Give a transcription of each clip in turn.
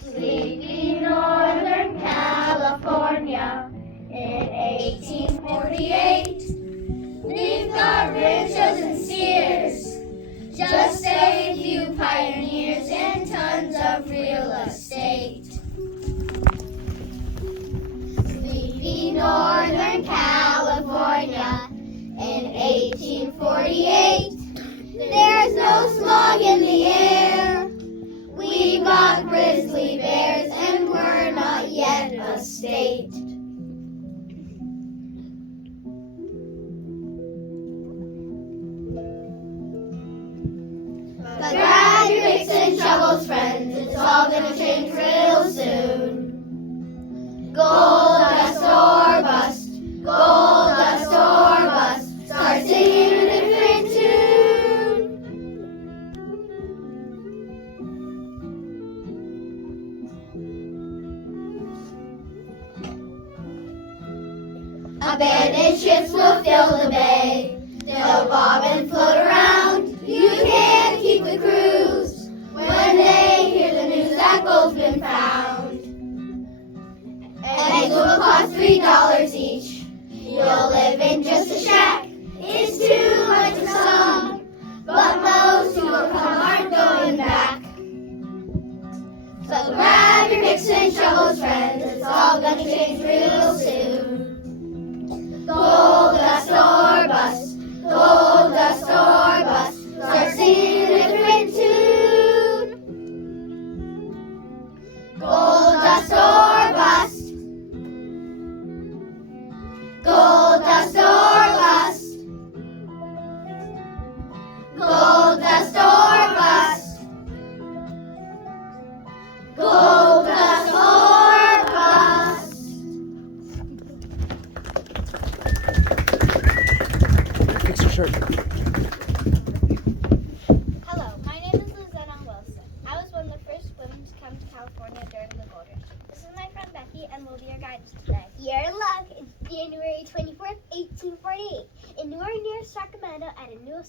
Sleepy Northern California in 1848. We've got ranchos and steers, just a few pioneers and tons of real estate. Sleepy Northern California in 1848. There's no smog in the air. We got grizzly bears and we're not yet a state. But grab your picks and shovels, friends, it's all gonna change real soon. Gold dust or bust, gold dust or bust, start singing a different tune. Abandoned ships will fill the bay, they'll bob and float around. You can't keep the crews when they hear the news that gold's been found. Eggs will cost $3 each. You'll live in just a shack. It's too much for some, but most who will come aren't going back. So grab your picks and shovels, friends. It's all gonna change real soon. Gold dust or bust, gold dust or bust. Start singing a different tune. Gold dust or bust, gold dust or bust, gold dust or bust, gold dust or bust. Fix your shirt. Hello, my name is Lizanna Wilson. I was one of the first women to come to California during the gold rush. This is my friend Becky, and we'll be your guides today. Your luck, it's January 24th, 1848, in or near Sacramento at a new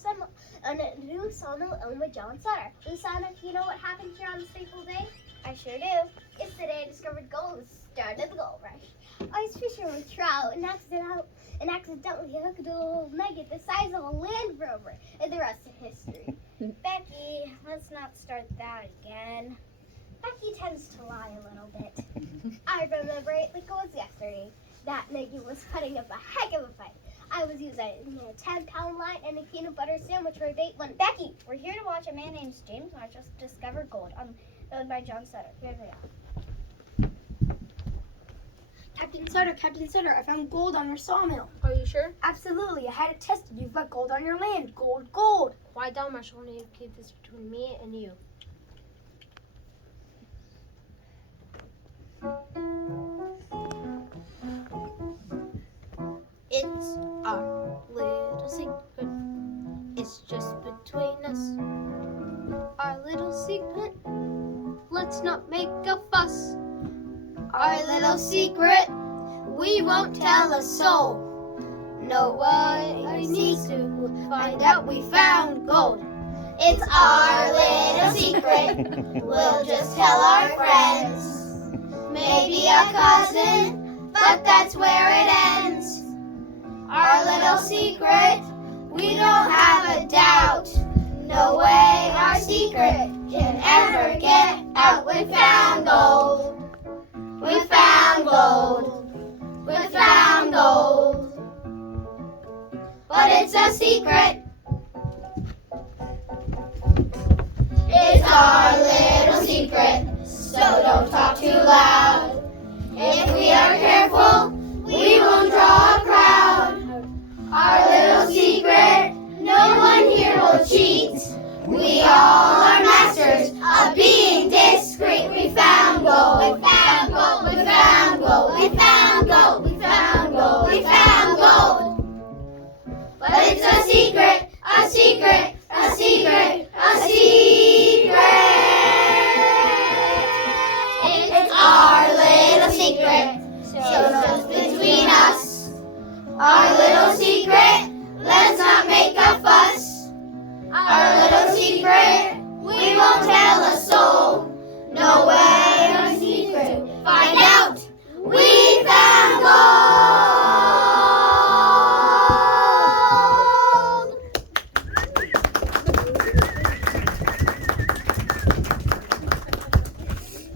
sawmill owned by John Sutter. Lizanna, do you know what happened here on this fateful day? I sure do. It's the day I discovered gold, the start of the gold rush. I was fishing with trout and accidentally hooked a little nugget the size of a Land Rover, and the rest is history. Becky, let's not start that again. Becky tends to lie a little bit. I remember it like it was yesterday. That nugget was putting up a heck of a fight. I was using a 10-pound line and a peanut butter sandwich for a bait when Becky, we're here to watch a man named James Marshall discover gold owned by John Sutter. Here they are. Captain Sutter, I found gold on your sawmill. Are you sure? Absolutely, I had it tested. You've got gold on your land. Gold, gold. Quiet down, Marshall. I need to keep this between me and you. It's our little secret. It's just between us. Our little secret. Let's not make a fuss. Our little secret. We won't tell a soul. No one needs to find out we found gold. It's our little secret. We'll just tell our friends. Maybe a cousin, but that's where it ends. Our little secret, we don't have a doubt. No way our secret can ever get out. We found gold. We found gold. We found gold. But it's a secret. It's our little secret, so don't talk too loud. If we are careful, we won't draw a crowd. Our little secret, no one here will cheat. We all are masters of being discreet. We found gold. We found gold. We found gold. We found gold. We found gold. We found gold. But it's a secret, a secret, a secret, a secret. It's our little secret, so just between us. Our little secret, let's not make a fuss. Our little little secret we won't tell a soul. No way, our secret. Find out. We found gold.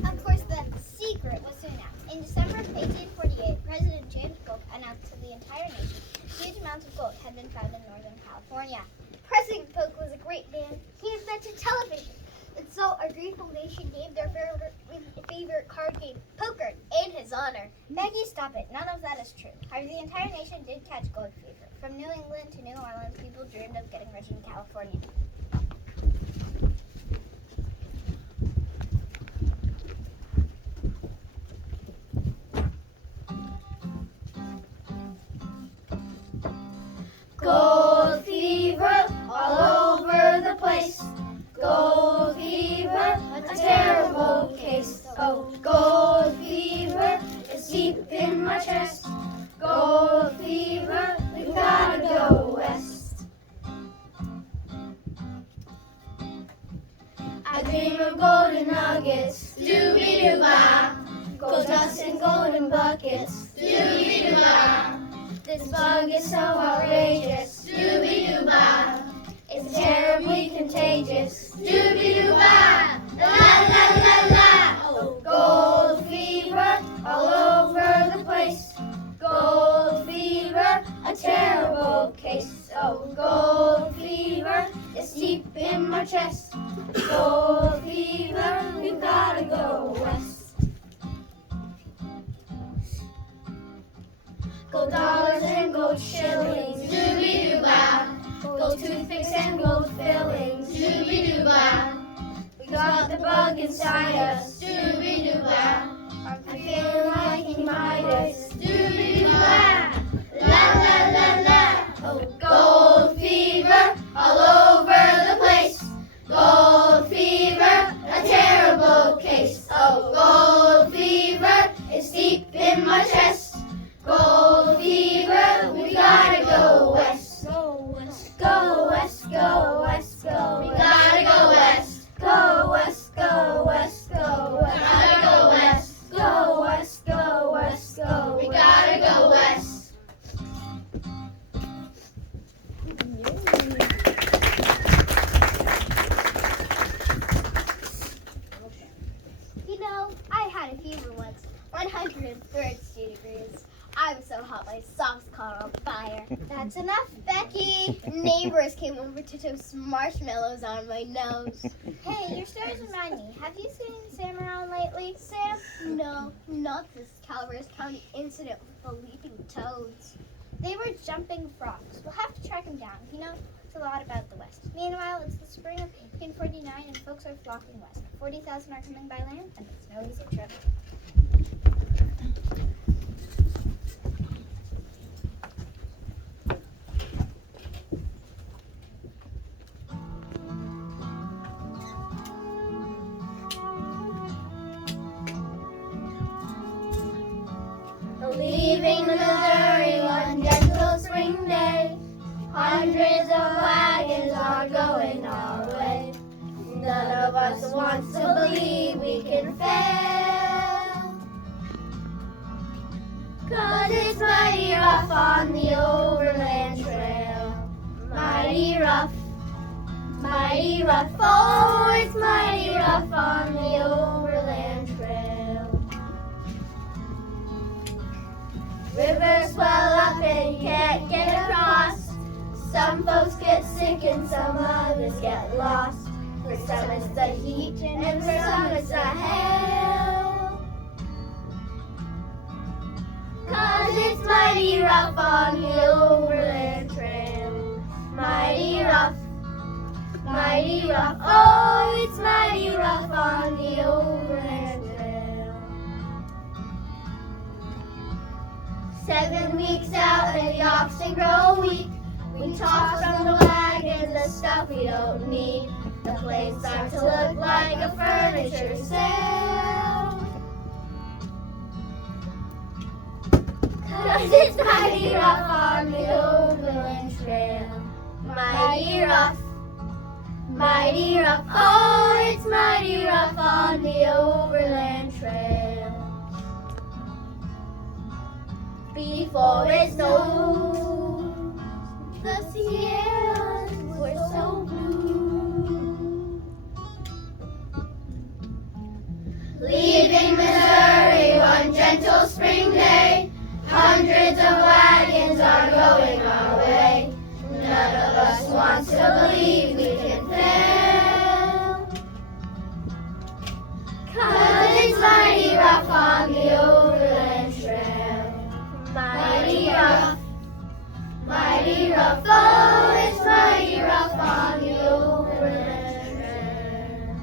Of course, the secret was soon out. In December of 1848, President James Polk announced to the entire nation huge amounts of gold had been found in Northern California. President Polk was a great man. He invented television. And so our grateful nation named their favorite card game, poker, in his honor. Becky, stop it. None of that is true. However, the entire nation did catch gold fever. From New England to New Orleans, people dreamed of getting rich in California. Gold fever all over the place. Gold fever, a terrible case. Oh, gold fever is deep in my chest. Gold fever, we gotta go west. I dream of golden nuggets, doobie-doo-bah. Gold dust in golden buckets, doobie-doo-bah. This bug is so outrageous, doobie-doo-bah. It's terribly contagious, doobie-doo-bah. La la la la. Oh, gold fever all over the place. Gold fever, a terrible case. Oh, gold fever is deep in my chest. Gold fever, we've gotta go west. Gold dollars and gold shillings, doobie-doo-bah. Gold toothpicks and gold fillings, doobie-doo-bah. We got the bug inside us, doobie-doo-bah. I'm feeling like he might us, doobie-doo-bah. La la la la. Oh, gold fever all over the place. Gold fever, a terrible case. Oh, gold fever is deep in my chest. Gold fever, we gotta go west. Go west, go west, go west, go. We gotta go west. Go west, go west, go west. Gotta go west. Go west, go west, go. We gotta go west. You know, I had a fever once, 130 degrees. I was so hot my socks caught on fire. That's enough, Becky. Neighbors came over to toast marshmallows on my nose. Hey, your stories remind me. Have you seen Sam around lately? Sam? No, not this Calaveras County incident with the leaping toads. They were jumping frogs. We'll have to track him down. He knows a lot about the West. Meanwhile, it's the spring of 1849 and folks are flocking west. 40,000 are coming by land, and it's no easy trip. Leaving Missouri one gentle spring day, hundreds of wagons are going our way. None of us wants to believe we can fail, 'cause it's mighty rough on the overland trail. Mighty rough, oh, it's mighty rough on the overland trail. Rivers swell up and can't get across. Some folks get sick and some others get lost. For some it's the heat and for some it's the hail. 'Cause it's mighty rough on the overland trail. Mighty rough, oh, it's mighty rough on the overland trail. 7 weeks out and the oxen grow weak. We toss from the wagon the stuff we don't need. The place starts to look like a furniture sale. 'Cause it's mighty rough on the overland trail. Mighty rough, mighty rough, oh, it's mighty rough on the overland trail. Before it snowed, the Sierras were so blue. Leaving Missouri one gentle spring day, hundreds of wagons are going our way. None of us wants to believe we can fail, 'cause it's mighty rough on the overland trail. Mighty rough, oh, it's mighty rough on the overland trail.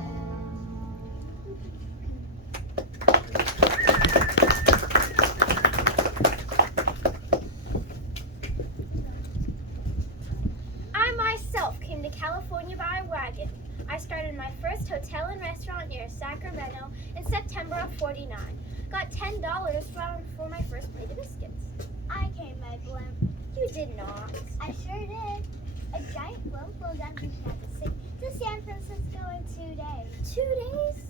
I myself came to California by wagon. I started my first hotel and restaurant near Sacramento in September of '49. Got $10 for my first plate of biscuits. I came by blimp. You did not. I sure did. A giant blimp flew down from Kansas City to San Francisco in 2 days. 2 days?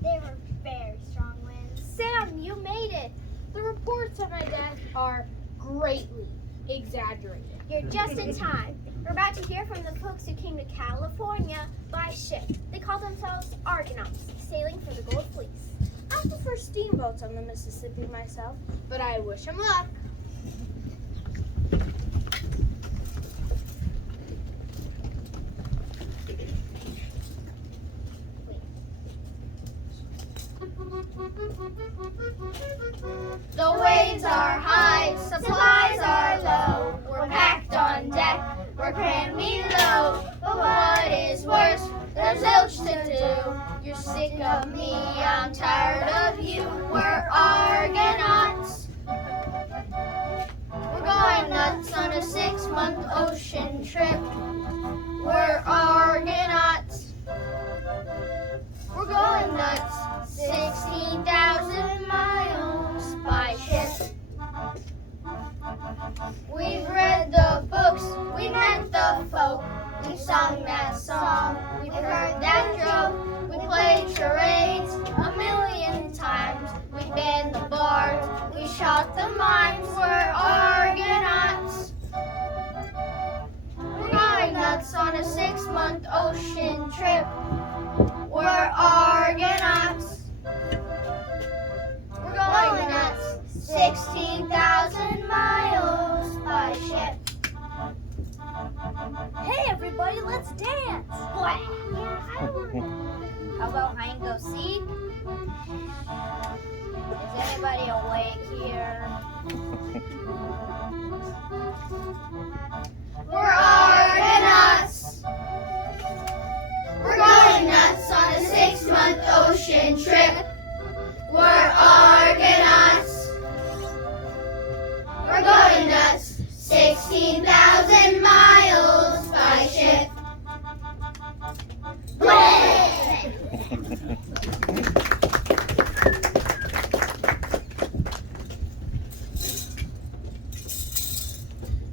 They were very strong winds. Sam, you made it. The reports of my death are greatly exaggerated. You're just in time. We're about to hear from the folks who came to California by ship. They call themselves Argonauts, sailing for the Gold Fleece. I prefer steamboats on the Mississippi myself, but I wish them luck. The waves are high, supplies are low. We're packed on deck, we're crammed below. But what is worse, there's zilch to do. You're sick of me, I'm tired of you. We're Argonauts. We're going nuts on a 6-month ocean trip. We're Argonauts. We're going nuts, 16,000 miles by ship. We've read the books, we met the folk. We sung that song, we've heard that joke. We played charades 1,000,000 times. We banned the bars, we shot the mimes. We're Argonauts. We're going nuts on a 6-month ocean trip. We're Argonauts. We're going nuts, 16,000 miles by ship. Hey everybody, let's dance! What? Yeah, I want to. How about hide and go seek? Is anybody awake here? We're Argonauts. We're going nuts on a 6-month ocean trip. We're Argonauts. We're going nuts, 16,000 miles by ship.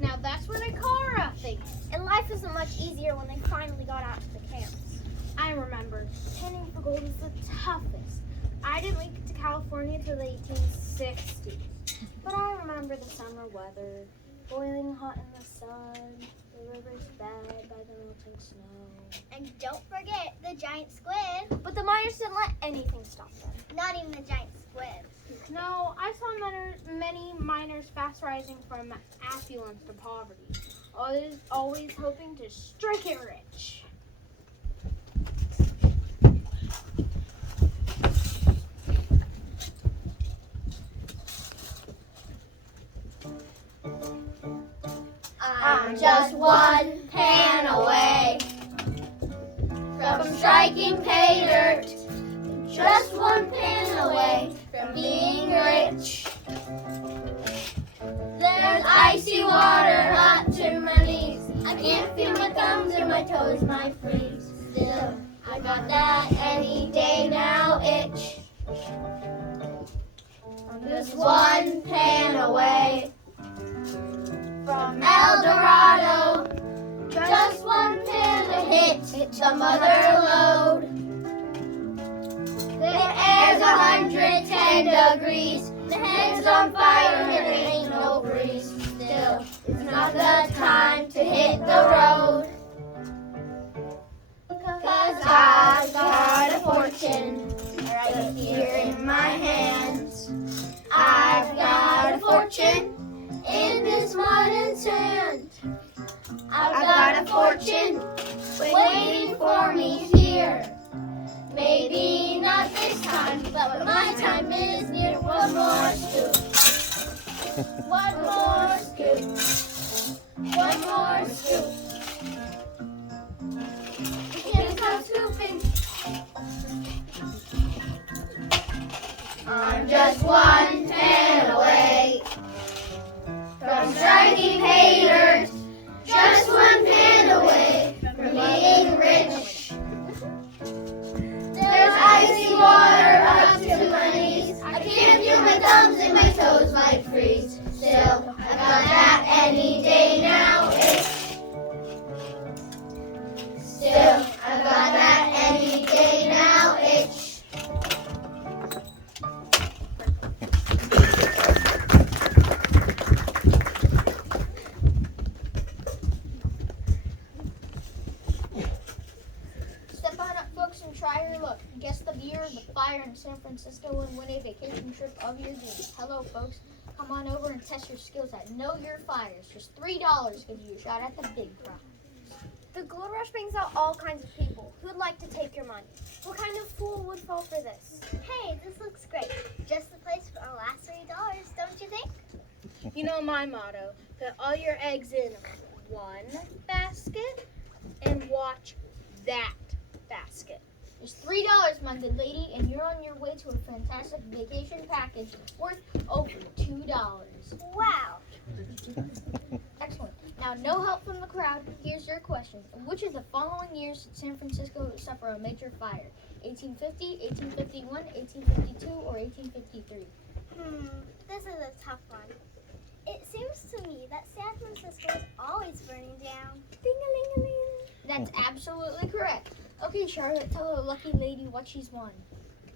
Now that's what I call roughing. And life isn't much easier when they finally got out to the camps. I remember panning for gold was the toughest. I didn't make it to California till the 1860s. But I remember the summer weather, boiling hot in the sun, the rivers fed by the melting snow. And don't forget the giant squid. But the miners didn't let anything stop them. Not even the giant squid. No, I saw many miners fast rising from affluence to poverty, always hoping to strike it rich. I'm just one pan away from striking pay dirt. Just one pan away from being rich. There's icy water hot to my knees. I can't feel my thumbs or my toes might freeze. Still, I got that any day now itch. Just one pan away from El Dorado. Just one pan to hit the mother lode. The air's 110 degrees. The head's on fire and there ain't no breeze. Still, it's not the time to hit the road. 'Cause I've got a fortune right here in my hands. I've got a fortune in this mud and sand. I've got a fortune waiting for me here. Maybe not this time, but when my time is near. One more scoop. One more scoop. One more scoop. You can't stop scooping. I'm just one fan away from striking haters. Just one fan away from being rich. There's icy water up to my knees. I can't feel my thumbs and my toes might freeze. Still, I got that any day now. Still, I got that any day now. Step on up, folks, and try your luck. Guess the beer, the fire in San Francisco, and win a vacation trip of your dreams. Hello, folks. Come on over and test your skills at Know Your Fires. Just $3 gives you a shot at the big prize. The Gold Rush brings out all kinds of people who would like to take your money. What kind of fool would fall for this? Hey, this looks great. Just the place for our last $3, don't you think? You know my motto, put all your eggs in one basket and watch that basket. Just $3, my good lady, and you're on your way to a fantastic vacation package worth over $2. Wow. Excellent. Now, no help from the crowd. Here's your question. Which of the following years did San Francisco suffer a major fire? 1850, 1851, 1852, or 1853? This is a tough one. It seems to me that San Francisco is always burning down. Ding-a-ling-a-ling. That's absolutely correct. Okay, Charlotte, tell the lucky lady what she's won.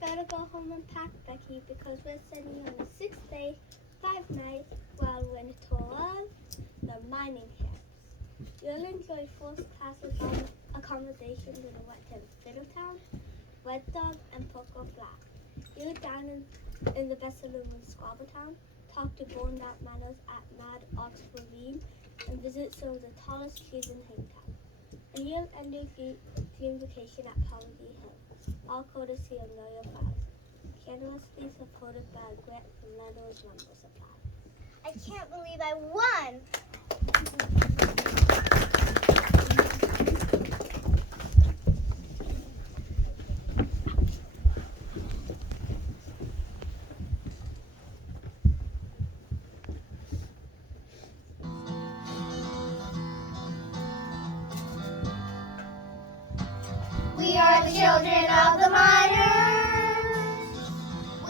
Better go home and pack, Becky, because we're sitting on the 6th day, 5 nights, while we're in a tour of the mining camps. You'll enjoy first-class accommodations in the Wet Tent Fiddletown, Red Dog, and Poco Flat. You'll dine in the best saloon in Squabbletown, talk to Bone Out Manors at Mad Ox Ravine, and visit some of the tallest trees in Hangtown. And you'll end your dream vacation at Poverty Hill, all courtesy of Know Your Fires. Generously supported by a grant from Landlord's Lumber Supply. I can't believe I won. We are the children of the miners.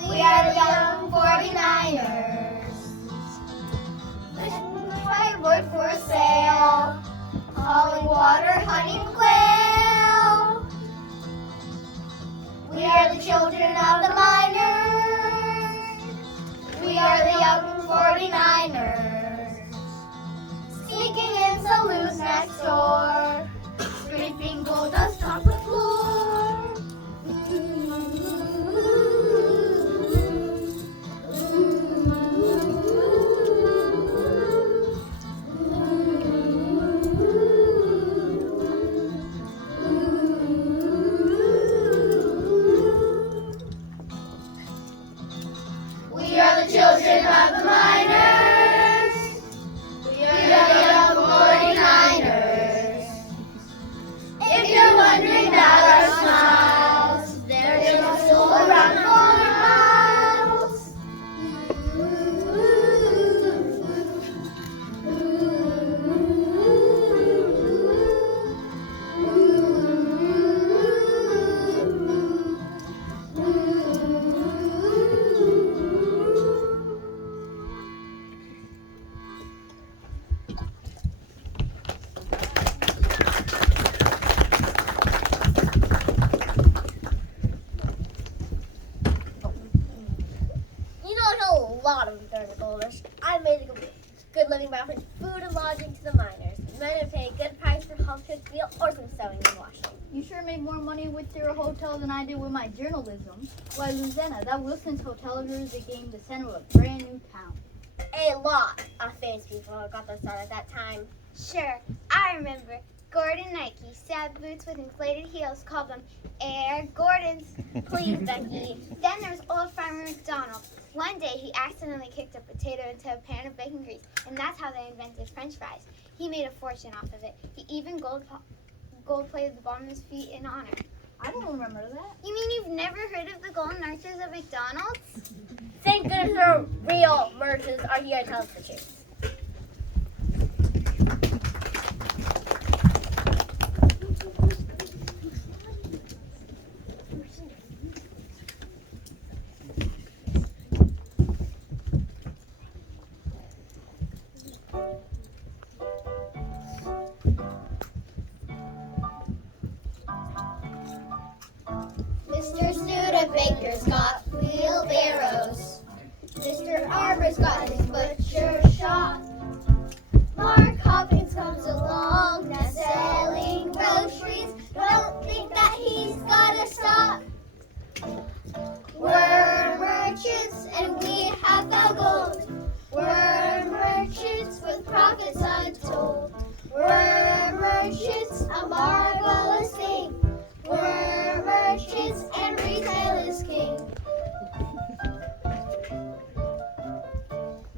We are the young 49ers. Listen, firewood for sale. Hauling water, hunting quail. We are the children of the miners. We are the young 49ers. Sneaking in saloons next door. Scraping gold dust off the floor. made more money with your hotel than I did with my journalism. Why, Luzena, that Wilson's Hotel of yours became the center of a brand new town. A lot of famous people got their start at that time. Sure, I remember Gordon Nike sad boots with inflated heels called them Air Gordons. Please, Becky. Then there was old farmer McDonald. One day he accidentally kicked a potato into a pan of bacon grease, and that's how they invented French fries. He made a fortune off of it. He even gold plated the bottom of his feet in honor. I don't remember that. You mean you've never heard of the golden arches at McDonald's? Thank goodness our real merchants are here to tell us the truth. Mr. Studebaker's got wheelbarrows. Mr. Armour's got his butcher shop. Mark Hopkins comes along, now selling groceries. Don't think that he's gotta stop. We're merchants and we have found gold. We're merchants with profits untold. We're merchants, a marvelous thing. We're merchants and retail is king.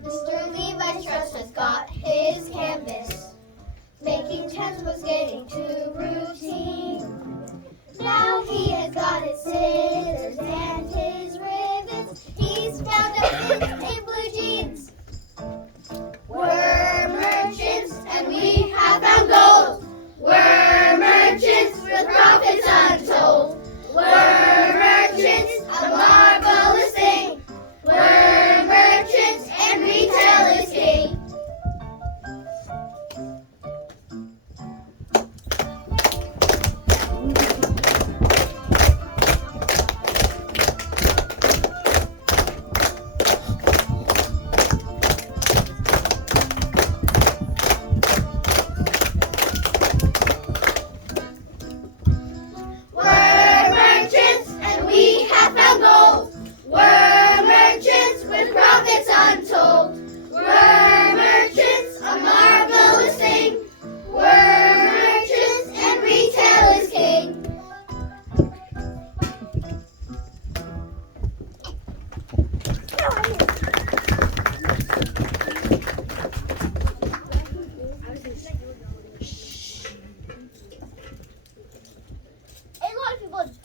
Mr. Levi's Trust has got his canvas. Making tents was getting too routine. Now he has got his scissors and his ribbons. He's found a fit in blue jeans. We're merchants and we have found gold. We're merchants with profits untold. We're merchants, a marvelous thing. We're merchants and retail is king.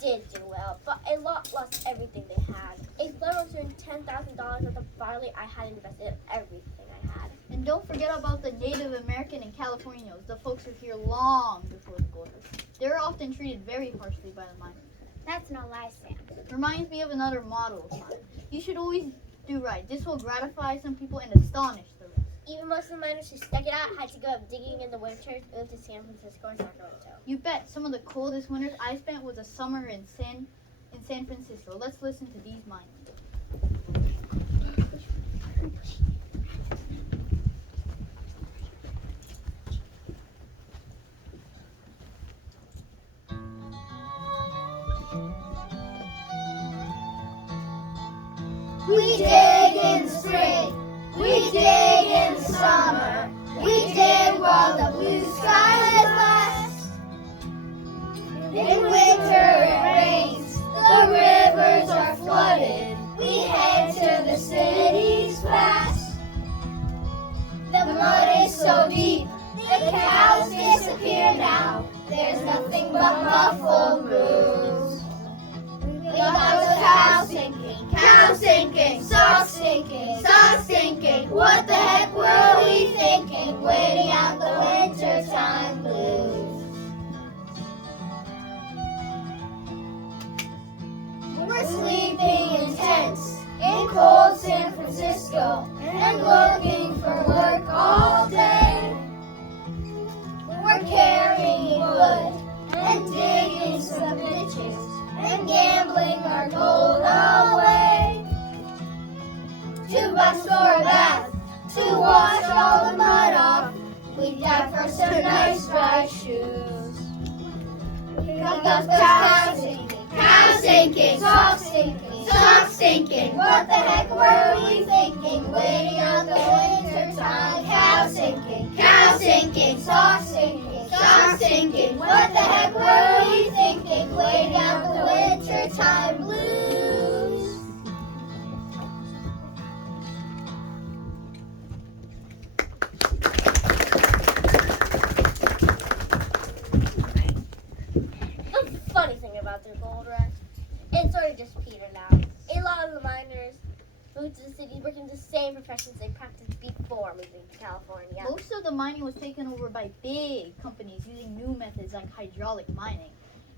Did do well, but a lot lost everything they had. A little turned $10,000 worth of barley. I had invested everything I had. And don't forget about the Native American and Californios, the folks who were here long before the gold rush. They were often treated very harshly by the miners. That's no lie, Sam. Reminds me of another motto of mine. You should always do right. This will gratify some people and astonish the rest. Even most of the miners who stuck it out had to go up digging in the winter, moved to San Francisco and Sacramento. You bet. Some of the coldest winters I spent was a summer in San Francisco. Let's listen to these miners. We dig in the spring, we dig in the summer, we dig while the blue skies last. In winter it rains, the rivers are flooded, we head to the cities fast. The mud is so deep, the cows disappear now, there's nothing but muffled moves. We got the cow sinking, socks sinking. What the heck were we thinking, waiting out the wintertime blues? We're sleeping in tents in cold San Francisco and looking for work all day. We're carrying wood and digging some ditches and gambling our gold away. To buy store a bath, to wash all the mud off, we dive for some nice dry shoes. Here comes cow sinking, cow sinking, sock sinking, sock sinking. What the heck were we thinking? Waiting out the winter time. Cow sinking, sock sinking, sock sinking. What the heck were we thinking? Waiting out the winter time blues. The funny thing about the gold rush, it sort of just petered out. A lot of the miners moved to the city working the same professions they practiced before moving to California. Most of the mining was taken over by big companies using new methods like hydraulic mining.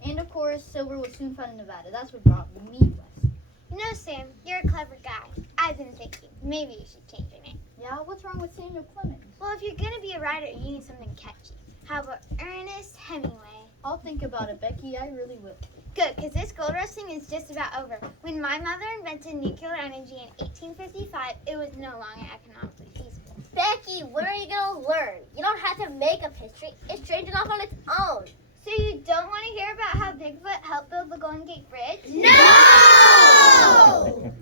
And of course, silver was soon found in Nevada. That's what brought me west. You know, Sam, you're a clever guy. I've been thinking, maybe you should change your name. Yeah, what's wrong with Samuel Clemens? Well, if you're going to be a writer, you need something catchy. How about Ernest Hemingway? I'll think about it, Becky. I really will. Good, because this gold rush thing is just about over. When my mother invented nuclear energy in 1855, it was no longer economically feasible. Becky, when are you going to learn? You don't have to make up history. It's changing off on its own. So you don't want to hear about how Bigfoot helped build the Golden Gate Bridge? No!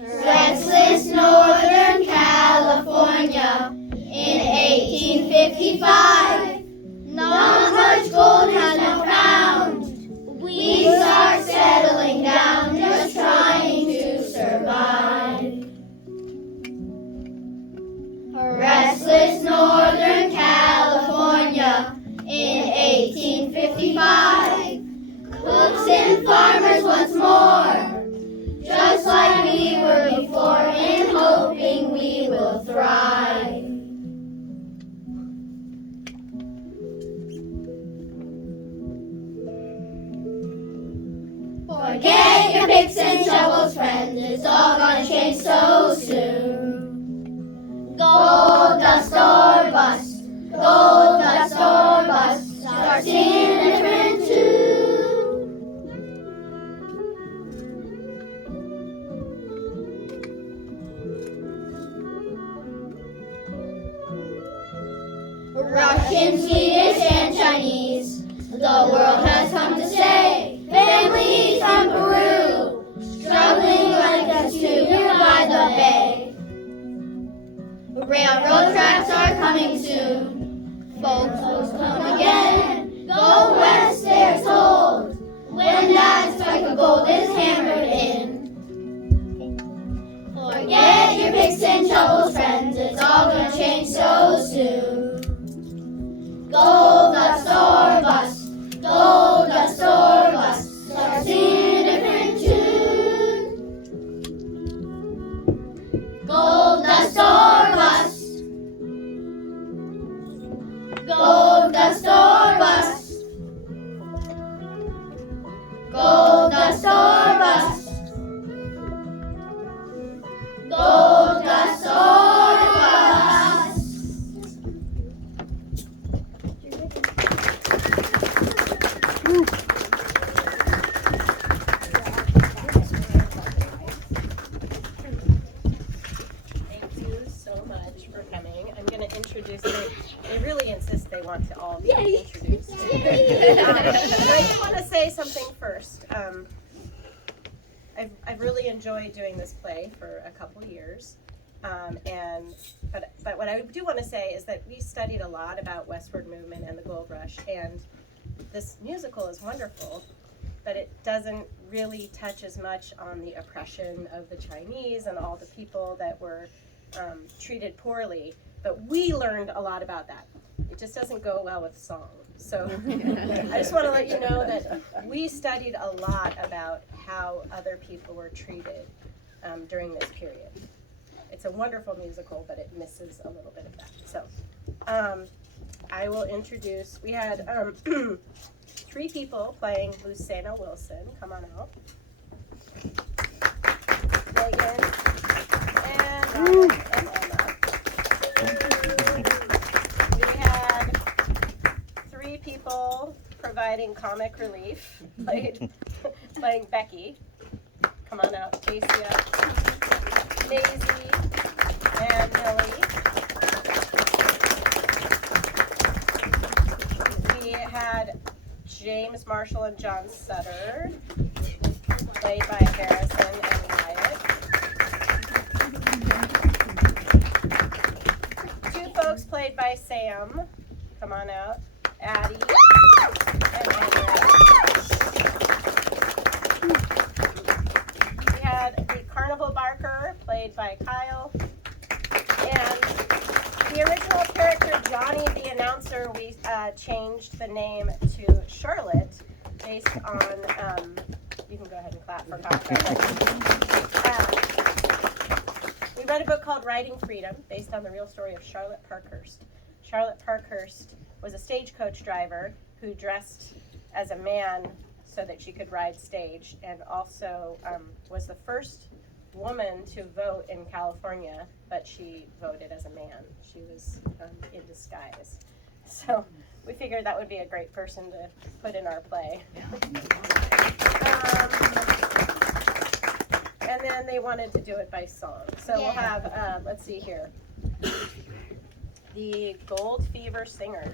Restless Northern California in 1855. Not much gold has been found. We start settling down, just trying to survive. Restless Northern California in 1855. Cooks and farmers once more. Just like we were before, and hoping we will thrive. Forget your picks and shovels, friends, it's all gonna change so soon. Gold dust or bust, gold dust or bust, start singing a different tune. Russian, Swedish, and Chinese, the world has come to stay. Families from Peru, struggling like us too, here by the bay. Railroad tracks are coming soon. Folks will come again. Go west, they're told, when that strike of gold is hammered in. Forget your picks and shovels, friends, it's all gonna change so soon. Gold dust or bust, gold dust or bust, start singing a different tune. Gold dust or bust, gold dust or bust, gold dust or bust, gold dust or bust. Thank you so much for coming. I'm going to introduce them. They really insist they want to all be introduced. And I just want to say something first. I've really enjoyed doing this play for a couple years. But what I do want to say is that we studied a lot about westward movement and the gold rush, and this musical is wonderful, but it doesn't really touch as much on the oppression of the Chinese and all the people that were treated poorly. But we learned a lot about that. It just doesn't go well with song. So I just want to let you know that we studied a lot about how other people were treated during this period. It's a wonderful musical, but it misses a little bit of that. So I will introduce, we had 3 people playing Lucena Wilson. Come on out. Megan and Emma. We had providing comic relief, playing Becky. Come on out, Tasia, Daisy, and Millie. We had James Marshall and John Sutter, played by Harrison and Wyatt. Two folks played by Sam. Come on out, Addie and Andrei. We had the Carnival Barker, played by Kyle. And the original character, Johnny the announcer, we changed the name to Charlotte based on, you can go ahead and clap for Kyle. We read a book called Riding Freedom, based on the real story of Charlotte Parkhurst. Charlotte Parkhurst was a stagecoach driver who dressed as a man so that she could ride stage, and also was the first woman to vote in California, but she voted as a man. She was in disguise. So we figured that would be a great person to put in our play. And then they wanted to do it by song. So we'll have, let's see here, the Gold Fever Singers.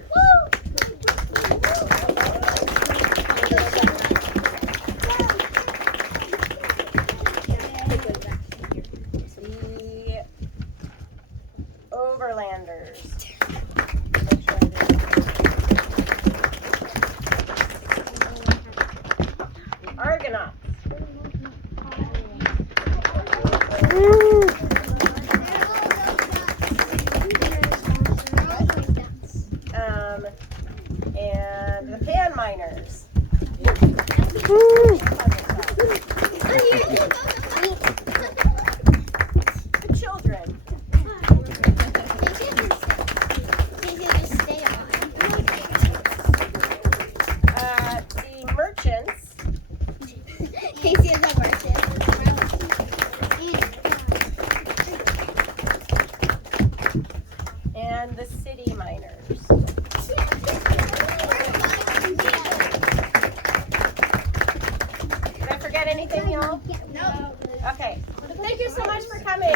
The Overlanders. The Argonauts. And the Pan Miners. The children. The merchants. Casey is a merchant. And the city miners. Did I forget anything, y'all? No. Okay. Thank you so much for coming.